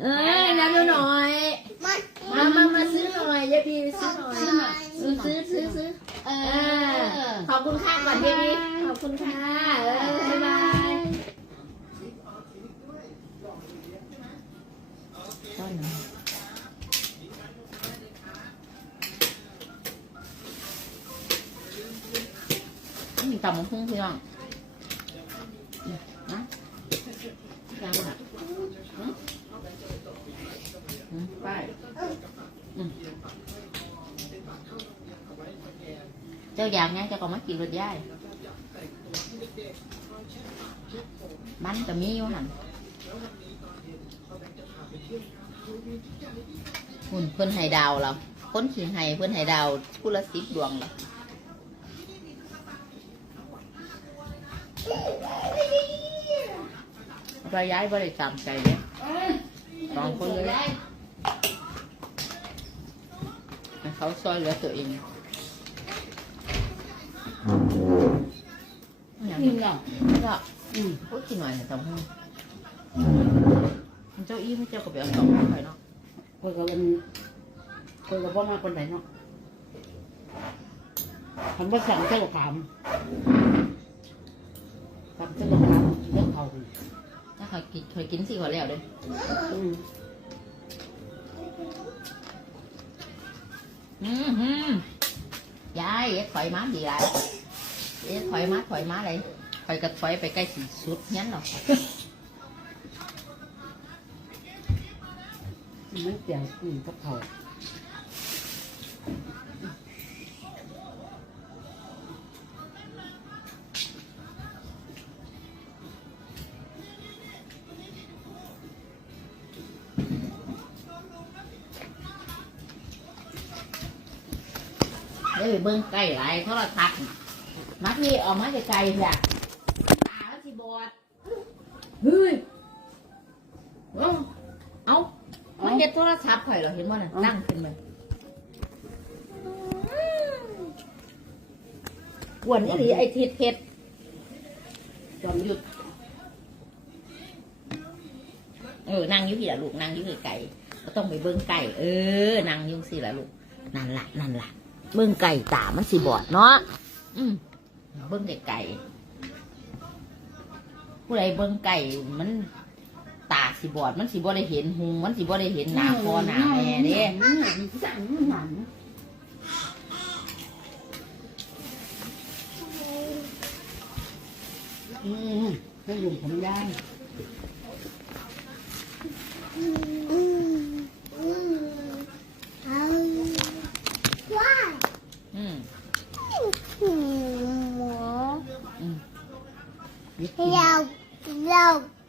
เอ้ยน้ำดูหน่อย มามามาซื้อหน่อยยายบีไปซื้อหน่อยซื้อซื้อซื้อซื้อเออขอบคุณค่ะก่อนยายบีขอบคุณค่ะเออบ๊ายบายต้นนะนี่ตำมะพุ่งพี่น้องอืมนะยังอะอืมอืมไปอืม เจ้าอยากไงเจ้าก็มากินรถย่ายมันก็มีอยู่หันหุ่นเพิ่นให้ดาวเราค้นขี่ให้เพิ่นให้ดาวผู้ละสิบดวงเราไปย้ายบริจามใจเนี่ยสองคนเลยเขาซอยเหลือตัวเอง นิ่มเนาะก็อืมพูดกี่หน่อยเนี่ยสองห้องมันเจ้าอี้ไม่เจ้าก็ไปเอาสองห้องไปเนาะคนก็เป็นคนก็บ่มาคนไหนเนาะทำว่าสั่งเจ้าก็ถามทำเจ้าก็ถามเรื่องเขาถ้าเคยกินเคยกินสิขอแล้วเลยอืมอืมฮึมยายเอ็ดถอยม้าดีไร เอ็ดถอยม้าถอยม้าอะไรถอยกับถอยไปใกล้สีสุดงั้นหรอกมันเปลี่ยนอืมกับเขาเดี๋ยวไปเบิ้งใกล้ไรโทรทัศน์ มักนี่ออกมาไกลๆเถอะตาแล้วสิบอดเฮ้ยเอาเอามันเห็นโทรศัพท์ข่อยเหรอเห็นว่าน่ะนั่งขึ้นมากวนนี่หรือไอ้ทิศเพชรจอมหยุด เออนั่งอยู่พี่ละลูกนั่งอยู่ไก่ก็ต้องไปเบิ้งไก่เออนั่งอยุ่งสิละลูกนั่นละนั่นละเบิ้งไก่ตามันสิบอดเนาะอืม เบิ้งไก่ไก่ผู้ใดเบิ้งไก่มันตาสิบอดมันสิบ่ได้เห็นหุงมันสิบ่ได้เห็นหนาพ่อหนาแม่เด้สั่งหนังอืมให้ลุงผมย่าง อืม อืม ยึด เราเรา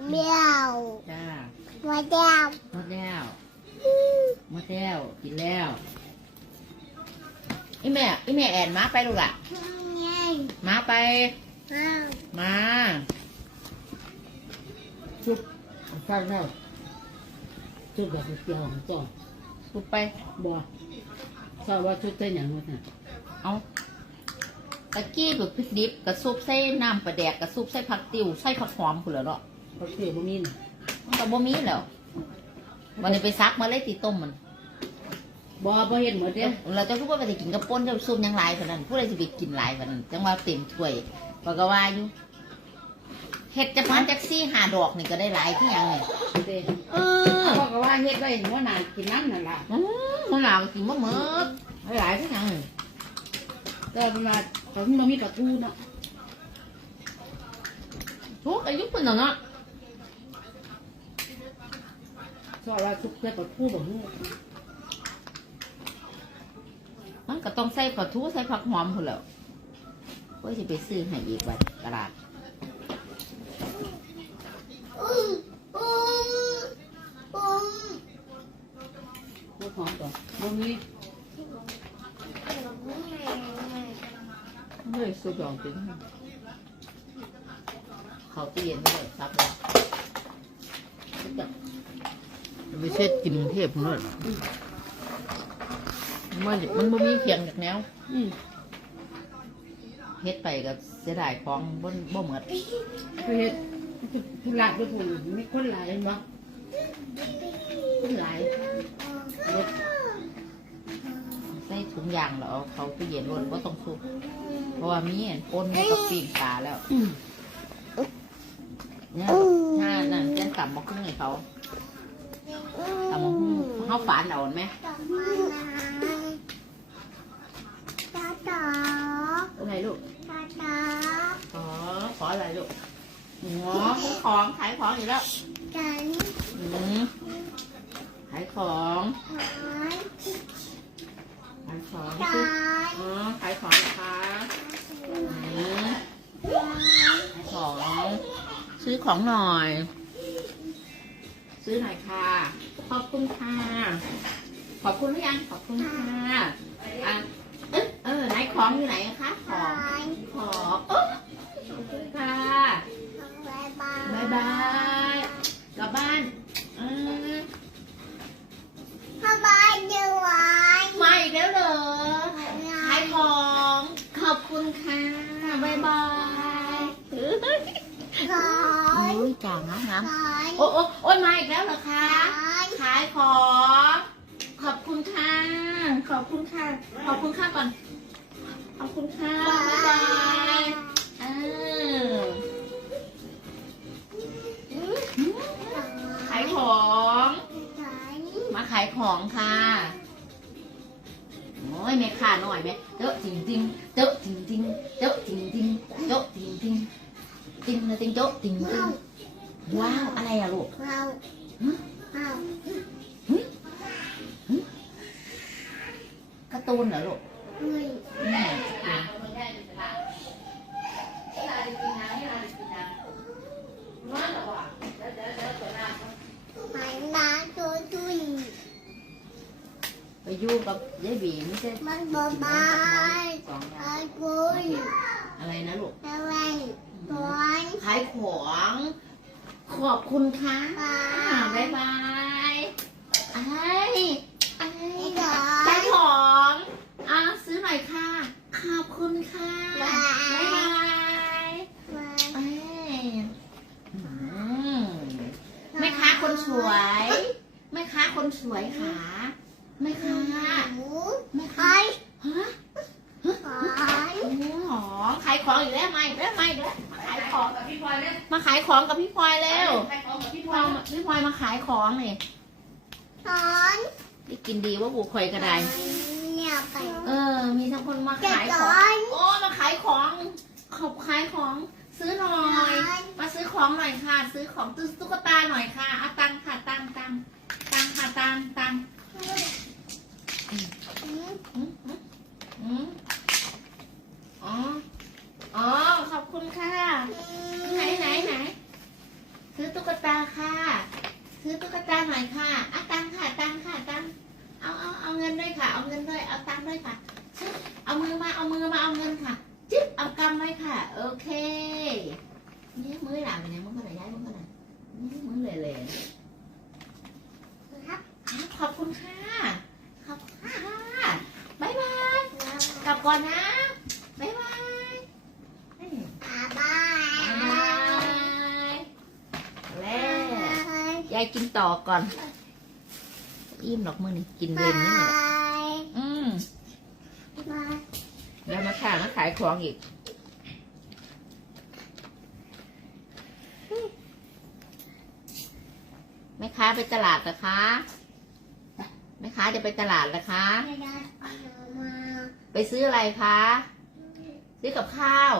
เมียว จ้า มาเดียว หมดแล้วหมดแล้ว กินแล้ว อีแม่อีแม่แอนมาไปลูกอะไงมาไปอ้าวมาชุบข้าวแล้วชุบแบบเปรี้ยวของจ้อลูกไปบ่ทราบว่าชุบได้หยังวะเนี่ยเอาตะกี้แบบพริกดิบกับซุปใส่น้ำปลาแดกกับซุปใส่ผักติ๋วใส่ผักหอมพุ่นแหล้วเนาะเขาเปรี้ยวบ่มีน่ะมันก็บ่มีแล้ววันนี้ไปซักมาเลยตีต้มมัน บ่บ่เห็นหมดเด้เราจะพูดว่าไปกินกับป่นเจ้าซุปยังหลายขนาดนั้นผู้ใดสิไปกินหลายขนาดนั้นจังว่าเต็มถ้วยปก็ว่าอยู่เฮ็ดจะพันจักซี่หาดอกนี่ก็ได้หลายที่ยังนี่เด้เออพ่อก็ว่าเฮ็ดไว้หัวหน้ากินน้ำนั่นล่ะอืมมันหลายกินบ่หมดได้หลายที่ยังนี่แต่เวลาเขาไม่มีกระทูเนาะทุกอายุเพิ่นแล้วเนาะชอบว่าชุบแค่กระทูแบบนี้ มันก็ต้องใส่ผักทูใส่ผักหอมพุ่นแล้วว่าสิไปซื้อให้อีกวัดตลาดอุ้มอุ้มอุ้มพวกหอมก่อนบ่มีเฮ้ยสุดยอดจริงเขาตู้เย็นไม่ได้ซับเลยไปเช็ดกินกรุงเทพเลย มันมันมีเคียงจากแนวอเฮ็ดไปกับเสียดายของบนบ่เหมือนคือเฮ็ดธุระด้วยผู้มีคนหลายเห็นบ่คนหลายใส่ถุงยางแล้วเอาเขาไปเย็นรถบ่ต้องสูบเพราะว่ามีเอ็นปนอยู่กับปีกปาแล้วเนี่ยถ้านั่นจังกลับมาคุ้งให้เขาเอมาคุ้งเขาฝานเอาไหม ลูกตาตาขอขออะไรลูกหัวของขายของอยู่แล้วฉันอืมขายของหายขายของตาซื้อยอ๋อขายของนะคะอืมขายของ ซื้อของหน่อย ซื้อหน่อยค่ะ ขอบคุณค่ะ ขอบคุณหรือยังขอบคุณค่ะอะเอ๊ะเออไหนของอยู่ไหนอะคะขหองายของเอ๊ะขอบคุณค่ะบายบายบายบายกลับบ้านอืมพ่อบายเดี๋ยวไว้มาอีกแล้วเหรอขายของขอบคุณค่ะบายบายเฮ้ยขายอุ้ยจ่างนะนะขายโอ้โอ้โอ้ยมาอีกแล้วเหรอคะขายขายของขอบคุณค่ะ ขอบคุณค่ะ ขอบคุณค่ะก่อน ขอบคุณค่ะบ๊ายบายเออขายของขายมาขายของค่ะโอ้ยแม่ค่าหน่อยไหมเจอะจริงจริงเจอะจริงจริงเจอะจริงจริงเจอะจริงจริงจริงนะจริงเจอะจริงจริงว้าวอะไรอะลูกเราเราการ์ตูนเหรอลูก เฮ้ยแม่หายน้าตัวยไปอยู่กับยายบีไม่ใช่มันบอบายสองอย่าไอ้กุยอะไรนะลูกอะไรตัวขายของขอบคุณค่ะบาบ๊ายบายไอ้ไอ้ไอ้ดอ ขายของอะซื้อห น่อยค่ะ ขอบคุณค่ะบ๊ายบายเอ้ยอืมแม่ค้าคนสวยแม่ค้าคนสวยค่ะแม่ค้าแม่ค้าฮะขายโอ้โหหอขายของอีกแล้วมาอีกแล้วมาอีกแล้วมาขายของกับพี่พลอยแล้วมาขายของกับพี่พลอยแล้วพี่พลอยมาพี่พลอยมาขายของนี่ถอนได้กินดีว่าบุคอยกระไดเนี่ย ไปเออ มีทั้งคนมาเจ็ดขายขร้ออง ยโอ้ มาขายของ ขอบขายของ ซื้อหน่อย มาซื้อของหน่อยค่ะ ซื้อของซื้อตุ๊กตาหน่อยค่ะเอาตังค่ะตังตังตังค่ะตังตังอืมอืมอืมอ๋อ อ๋อ ขอบคุณค่ะ ไหนไหนไหน ซื้อตุ๊กตาค่ะ ซื้อตุ๊กตาหน่อยค่ะเอาตังค่ะตังค่ะตังเอาเอาเอาเงินด้วยค่ะ เอาเงินด้วย เอาตังด้วยค่ะชึบเอามือมา เอามือมา เอาเงินค่ะจิ๊บเอากำไว้ค่ะ โอเคเนี่ยมือหลังเป็นยังมือคนไหนย้ายมือคนไหนนี่มือเลยเลยอะขอบคุณค่ะ ขอบคุณค่ะบ๊ายบาย กลับก่อนนะบ๊ายบายอืมบายบ๊ายบายแล้วยายกินต่อก่อน อิ่มหรอกมือนี่กินเย็นนี่แหละอืมบายแล้วมาค่ะมาขายของอีก แม่ ค้าไปตลาดเหรอคะ แม่ค้าจะไปตลาดเหรอคะไม่ได้เอามาไปซื้ออะไรคะ ซื้อกับข้าว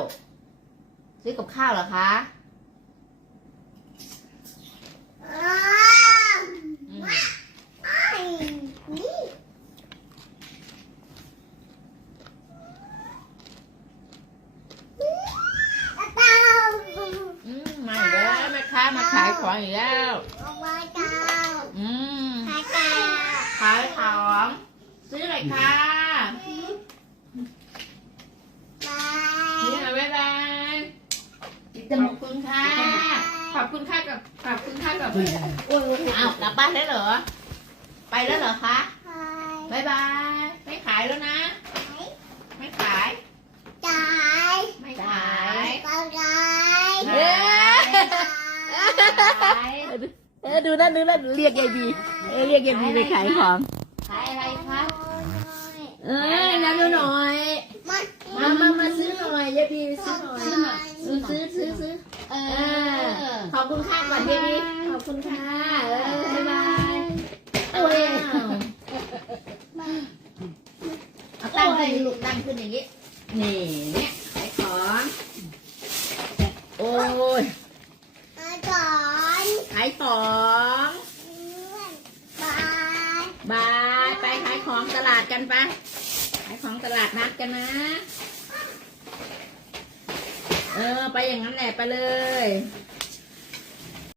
ซื้อกับข้าวเหรอคะอ้าวอืมไอ้นี่เต้าอืมมาอีกแล้วแม่ค้ามาขายของอีกแล้ว เอาไว้เต้า อืม ขายเต้า ขายของ ซื้ อหน่อยค่ะบานี่ยค่ะบ๊ายบายขอบคุณค่ะ ขอบคุณค่ะกับขอบคุณค่ะกับอ้าวกลับบ้านแล้วเหรอ ไปแล้วเหรอคะบายบ๊ายบาย ไม่ขายแล้วนะ ไม่ขายจ่ายไม่ขายบายบายเอ๊ะเออดูนั่นดูนั่นเรียกยายบีเออเรียกยายบีไปขายของ ขายอะไรคะบ เออนับดูหน่อย มันมามามาซื้อหน่อยยายบีซื้อหน่อยซื้อซื้อซื้อซื้อเอเออขอบคุณค่ะก่อนยายบีขอบคุณค่ะเออบ๊ายบายโอ้ยเอาตั้งขึ้นลูกตั้งขึ้นอย่างนี้นี่เนี่ยขายของโอ้ยอาจารย์ขายของบายบายไปขายของตลาดกันไปาดนัดกันนะ เออ ไปอย่างนั้นแหละไปเลย